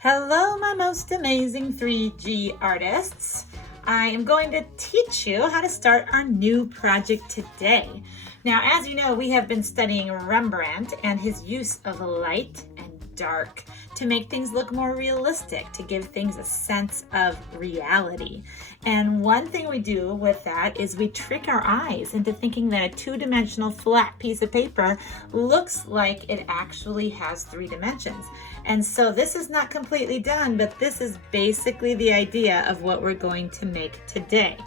Hello, my most amazing 3G artists. I am going to teach you how to start our new project today. Now, as you know, we have been studying Rembrandt and his use of light and dark to make things look more realistic, to give things a sense of reality. And one thing we do with that is we trick our eyes into thinking that a two-dimensional flat piece of paper looks like it actually has 3 dimensions. And so this is not completely done, but this is basically the idea of what we're going to make today.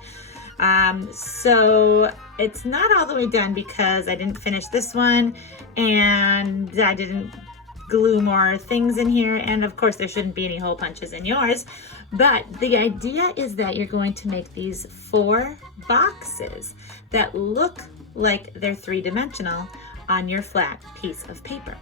So it's not all the way done because I didn't finish this one and I didn't glue more things in here, and of course there shouldn't be any hole punches in yours, but the idea is that you're going to make these 4 boxes that look like they're 3-dimensional on your flat piece of paper.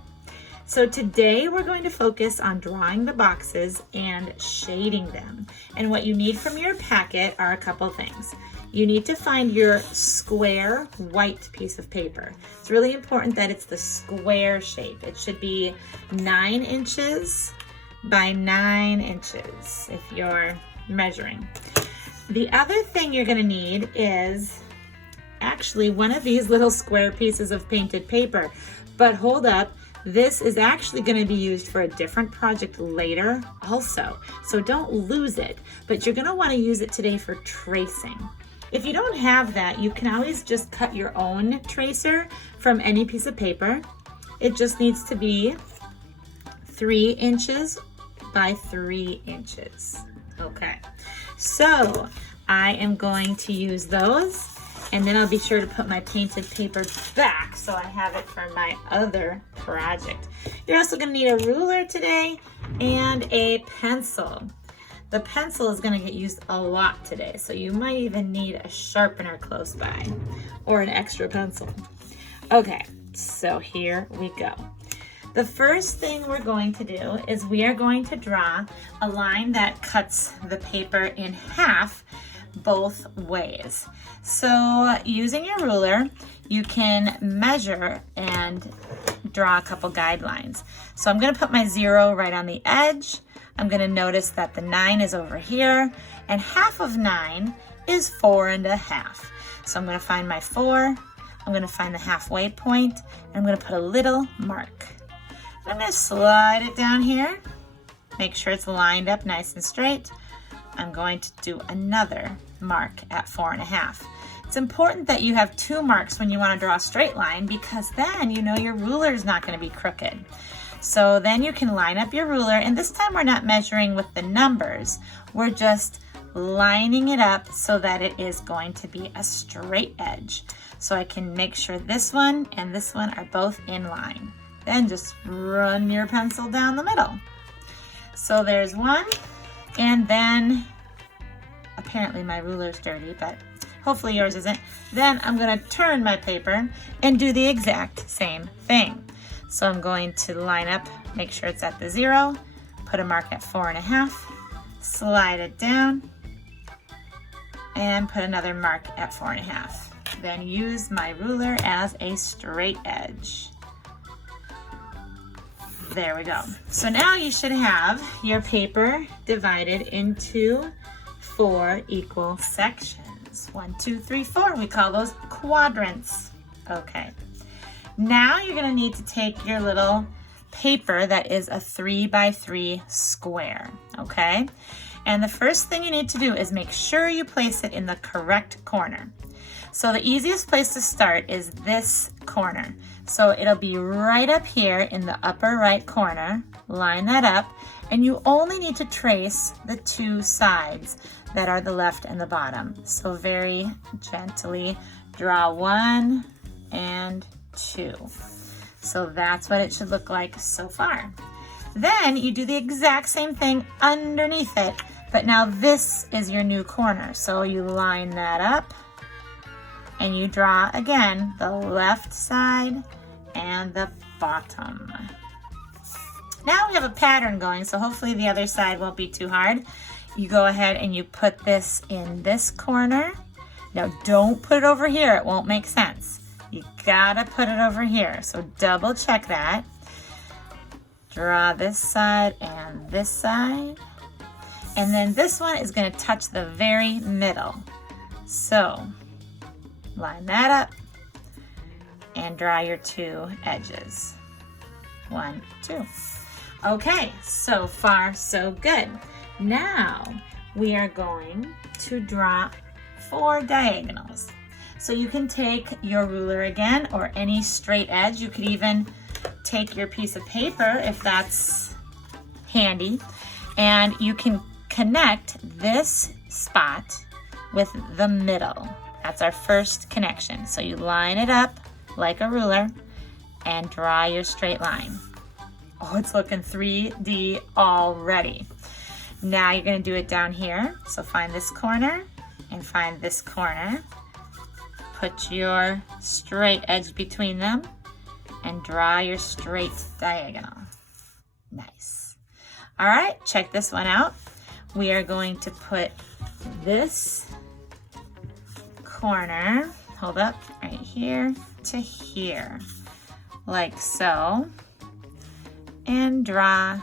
So today we're going to focus on drawing the boxes and shading them. And what you need from your packet are a couple things. You need to find your square white piece of paper. It's really important that it's the square shape. It should be 9 inches by 9 inches if you're measuring. The other thing you're gonna need is actually one of these little square pieces of painted paper. But hold up, this is actually going to be used for a different project later also. So don't lose it, but you're going to want to use it today for tracing. If you don't have that, you can always just cut your own tracer from any piece of paper. It just needs to be 3 inches by 3 inches. Okay, so I am going to use those. And then I'll be sure to put my painted paper back so I have it for my other project. You're also going to need a ruler today and a pencil. The pencil is going to get used a lot today, so you might even need a sharpener close by or an extra pencil. Okay, so here we go. The first thing we're going to do is we are going to draw a line that cuts the paper in half both ways. So using your ruler, you can measure and draw a couple guidelines. So I'm going to put my 0 right on the edge. I'm going to notice that the 9 is over here, and half of 9 is 4.5. So I'm going to find my 4. I'm going to find the halfway point, and I'm going to put a little mark. I'm going to slide it down here. Make sure it's lined up nice and straight. I'm going to do another mark at 4.5. It's important that you have 2 marks when you want to draw a straight line, because then you know your ruler is not going to be crooked. So then you can line up your ruler, and this time we're not measuring with the numbers. We're just lining it up so that it is going to be a straight edge. So I can make sure this one and this one are both in line. Then just run your pencil down the middle. So there's one. And then, apparently my ruler's dirty, but hopefully yours isn't. Then I'm going to turn my paper and do the exact same thing. So I'm going to line up, make sure it's at the 0, put a mark at 4.5, slide it down, and put another mark at 4.5. Then use my ruler as a straight edge. There we go. So now you should have your paper divided into 4 equal sections. 1, 2, 3, 4. We call those quadrants. Okay. Now you're going to need to take your little paper that is a 3 by 3 square. Okay. And the first thing you need to do is make sure you place it in the correct corner. So the easiest place to start is this corner. So it'll be right up here in the upper right corner. Line that up, and you only need to trace the 2 sides that are the left and the bottom. So very gently draw 1 and 2. So that's what it should look like so far. Then you do the exact same thing underneath it, but now this is your new corner. So you line that up, and you draw again the left side and the bottom. Now we have a pattern going, so hopefully the other side won't be too hard. You go ahead and you put this in this corner. Now don't put it over here, it won't make sense. You gotta put it over here, so double check that. Draw this side and this side. And then this one is gonna touch the very middle. So line that up and draw your two edges. 1, 2. Okay, so far so good. Now we are going to draw 4 diagonals. So you can take your ruler again or any straight edge. You could even take your piece of paper if that's handy, and you can connect this spot with the middle. That's our first connection. So you line it up like a ruler and draw your straight line. Oh, it's looking 3D already. Now you're gonna do it down here. So find this corner and find this corner. Put your straight edge between them and draw your straight diagonal. Nice. All right, check this one out. We are going to put this corner, hold up, right here to here, like so, and draw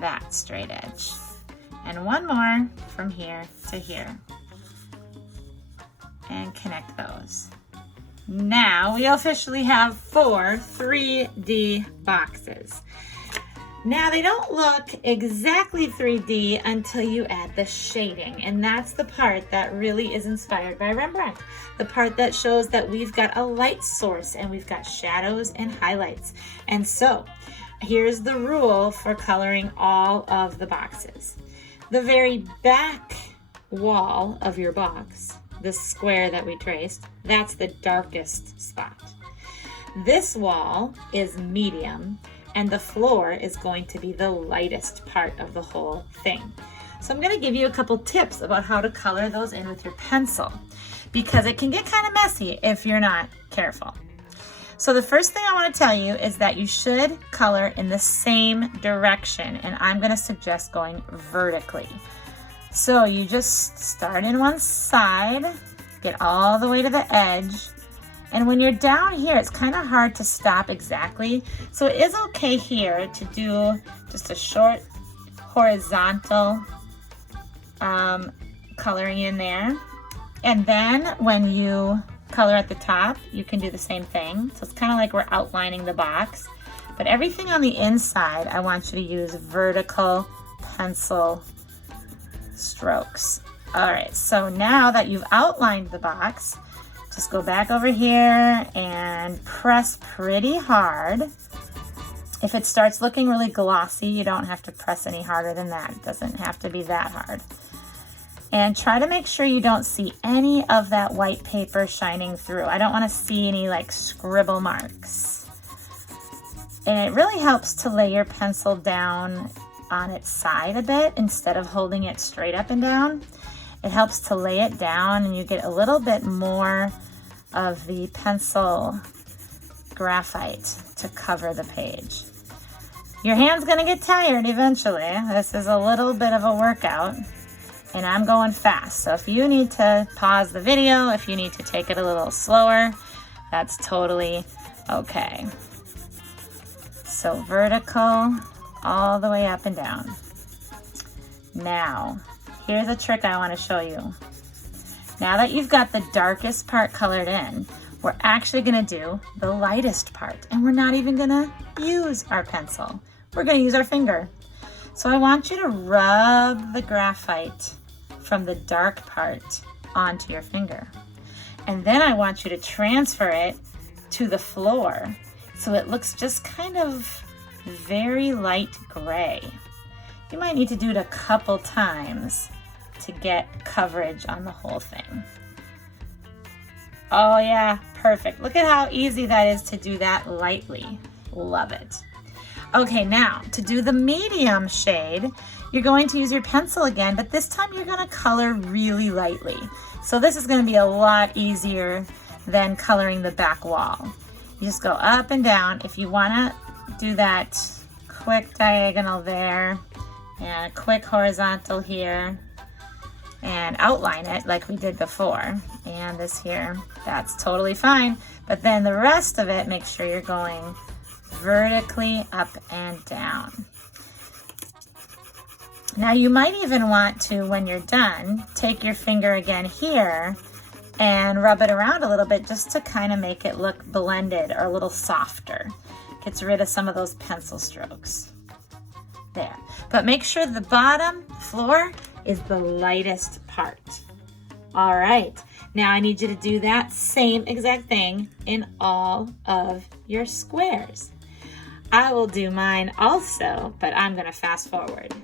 that straight edge. And one more from here to here, and connect those. Now we officially have 4 3D boxes. Now they don't look exactly 3D until you add the shading, and that's the part that really is inspired by Rembrandt. The part that shows that we've got a light source and we've got shadows and highlights. And so here's the rule for coloring all of the boxes. The very back wall of your box, the square that we traced, that's the darkest spot. This wall is medium, and the floor is going to be the lightest part of the whole thing. So I'm going to give you a couple tips about how to color those in with your pencil, because it can get kind of messy if you're not careful. So the first thing I want to tell you is that you should color in the same direction, and I'm going to suggest going vertically. So you just start in one side, get all the way to the edge, and when you're down here, it's kind of hard to stop exactly. So it is okay here to do just a short horizontal coloring in there. And then when you color at the top, you can do the same thing. So it's kind of like we're outlining the box. But everything on the inside, I want you to use vertical pencil strokes. All right, so now that you've outlined the box, just go back over here and press pretty hard. If it starts looking really glossy, you don't have to press any harder than that. It doesn't have to be that hard. And try to make sure you don't see any of that white paper shining through. I don't want to see any like scribble marks. And it really helps to lay your pencil down on its side a bit instead of holding it straight up and down. It helps to lay it down and you get a little bit more of the pencil graphite to cover the page. Your hand's gonna get tired eventually. This is a little bit of a workout and I'm going fast. So if you need to pause the video, if you need to take it a little slower, that's totally okay. So vertical all the way up and down. Now, here's a trick I want to show you. Now that you've got the darkest part colored in, we're actually going to do the lightest part, and we're not even going to use our pencil. We're going to use our finger. So I want you to rub the graphite from the dark part onto your finger. And then I want you to transfer it to the floor so it looks just kind of very light gray. You might need to do it a couple times to get coverage on the whole thing. Oh yeah, perfect. Look at how easy that is to do that lightly. Love it. Okay, now to do the medium shade, you're going to use your pencil again, but this time you're going to color really lightly. So this is going to be a lot easier than coloring the back wall. You just go up and down. If you want to do that quick diagonal there and a quick horizontal here and outline it like we did before, and this here, that's totally fine. But then the rest of it, make sure you're going vertically up and down. Now you might even want to, when you're done, take your finger again here and rub it around a little bit just to kind of make it look blended or a little softer. Gets rid of some of those pencil strokes. There. But make sure the bottom floor is the lightest part. All right. Now I need you to do that same exact thing in all of your squares. I will do mine also, but I'm going to fast forward.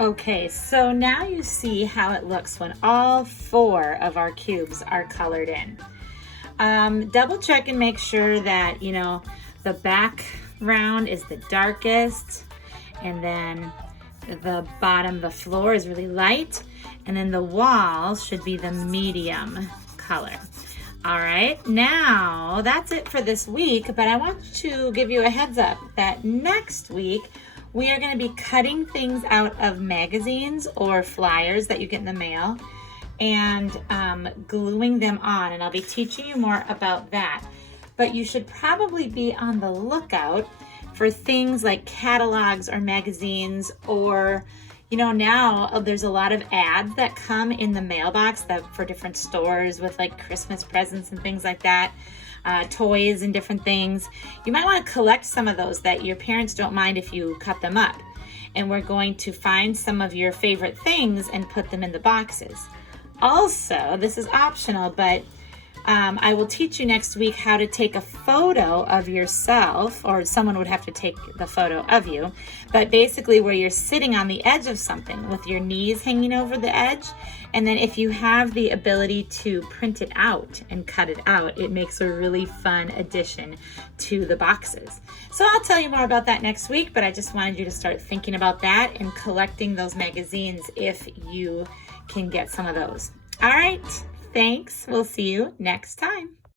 Okay, so now you see how it looks when all 4 of our cubes are colored in. Double check and make sure that, you know, the background is the darkest, and then the bottom, the floor is really light, and then the walls should be the medium color. All right, now that's it for this week, but I want to give you a heads up that next week we are going to be cutting things out of magazines or flyers that you get in the mail and gluing them on, and I'll be teaching you more about that. But you should probably be on the lookout for things like catalogs or magazines, or, you know, now there's a lot of ads that come in the mailbox that for different stores with like Christmas presents and things like that. Toys and different things. You might want to collect some of those that your parents don't mind if you cut them up. And we're going to find some of your favorite things and put them in the boxes. Also, this is optional, but I will teach you next week how to take a photo of yourself, or someone would have to take the photo of you, but basically where you're sitting on the edge of something with your knees hanging over the edge. And then if you have the ability to print it out and cut it out, it makes a really fun addition to the boxes. So I'll tell you more about that next week, but I just wanted you to start thinking about that and collecting those magazines if you can get some of those. All right. Thanks. We'll see you next time.